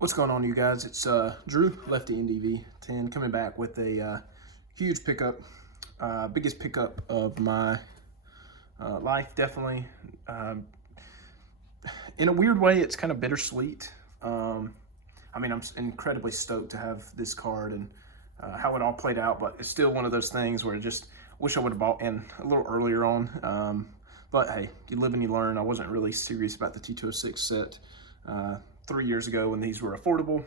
What's going on, you guys? It's Drew, Lefty NDV 10, coming back with a huge pickup, biggest pickup of my life, definitely. In a weird way, it's kind of bittersweet. I mean, I'm incredibly stoked to have this card and how it all played out, but it's still one of those things where I just wish I would have bought in a little earlier on. But hey, you live and you learn. I wasn't really serious about the T206 set 3 years ago when these were affordable.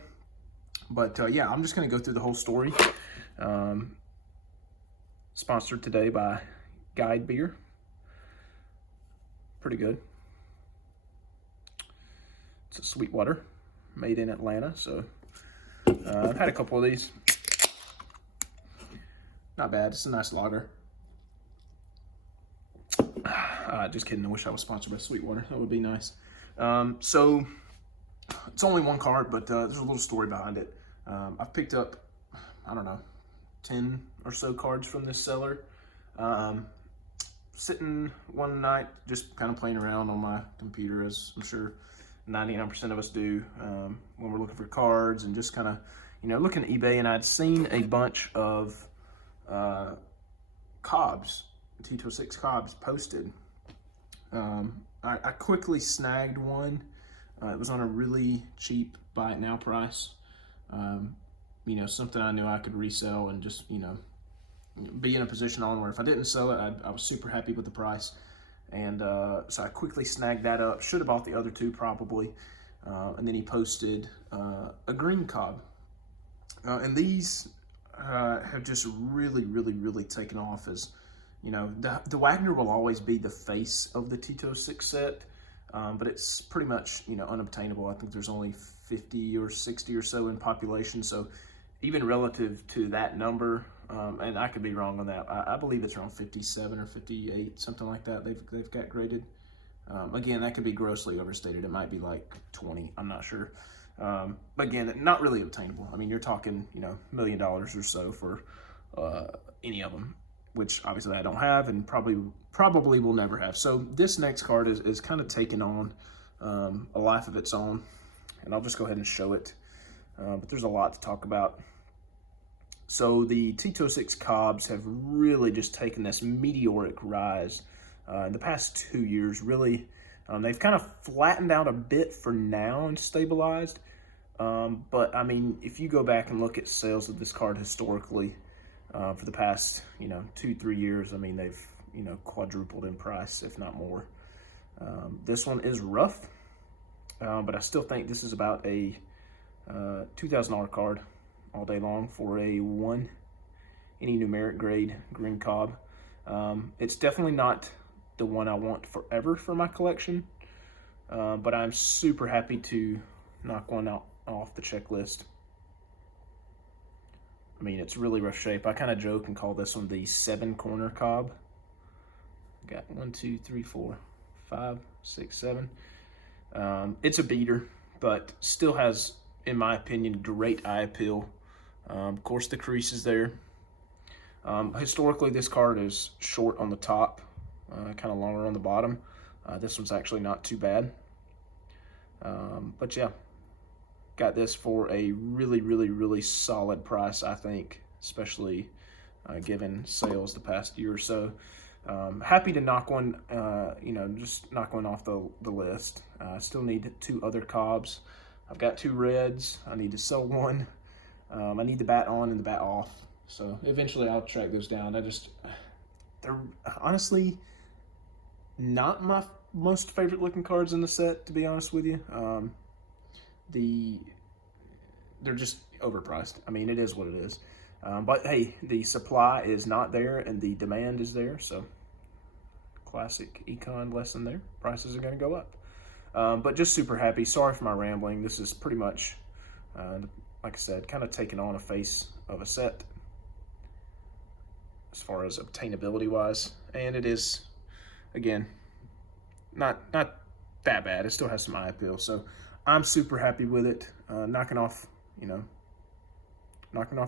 But yeah, I'm just going to go through the whole story. Sponsored today by Guide Beer. Pretty good. It's a Sweetwater, made in Atlanta. So I've had a couple of these. Not bad. It's a nice lager. Just kidding. I wish I was sponsored by Sweetwater. That would be nice. So it's only one card, but there's a little story behind it. I've picked up, I don't know, 10 or so cards from this seller. Sitting one night, just kind of playing around on my computer, as I'm sure 99% of us do, when we're looking for cards and just kind of, looking at eBay. And I'd seen a bunch of Cobbs, T206 Cobbs posted. I quickly snagged one. It was on a really cheap buy it now price. Something I knew I could resell and just, be in a position on where if I didn't sell it, I was super happy with the price. And so I quickly snagged that up. Should have bought the other two probably. And then he posted a green Cobb. And these have just really taken off as, the Wagner will always be the face of the T206 set. But it's pretty much, unobtainable. I think there's only 50 or 60 or so in population. So even relative to that number, and I could be wrong on that, I believe it's around 57 or 58, something like that. They've got graded. Again, that could be grossly overstated. It might be like 20. I'm not sure. But again, not really obtainable. I mean, you're talking, $1 million or so for any of them, which obviously I don't have and probably will never have. So this next card is kind of taking on a life of its own, and I'll just go ahead and show it. But there's a lot to talk about. So the T206 Cobbs have really just taken this meteoric rise in the past 2 years. Really, they've kind of flattened out a bit for now and stabilized. But I mean, if you go back and look at sales of this card historically, for the past, 2-3 years, I mean, they've, quadrupled in price, if not more. This one is rough, but I still think this is about a $2,000 card all day long for a any numeric grade green Cobb. It's definitely not the one I want forever for my collection, but I'm super happy to knock one out off the checklist. I mean, it's really rough shape. I kind of joke and call this one the 7-corner Cobb. Got 1, 2, 3, 4, 5, 6, 7. It's a beater, but still has, in my opinion, great eye appeal. Of course, the crease is there. Historically, this card is short on the top, kind of longer on the bottom. This one's actually not too bad. But yeah. Got this for a really solid price, I think, especially given sales the past year or so. Happy to knock one, just knock one off the list. I still need 2 other Cobbs. I've got 2 reds. I need to sell one. I need the bat on and the bat off. So eventually I'll track those down. They're honestly not my most favorite looking cards in the set, to be honest with you. They're just overpriced. I mean, it is what it is. But hey, the supply is not there and the demand is there. So classic econ lesson there. Prices are going to go up. But just super happy. Sorry for my rambling. This is pretty much, like I said, kind of taking on a face of a set as far as obtainability wise. And it is, again, not that bad. It still has some eye appeal. So I'm super happy with it, knocking off the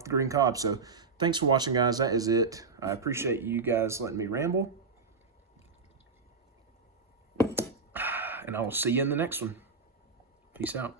green Cobb. So thanks for watching, guys. That is it. I appreciate you guys letting me ramble. And I will see you in the next one. Peace out.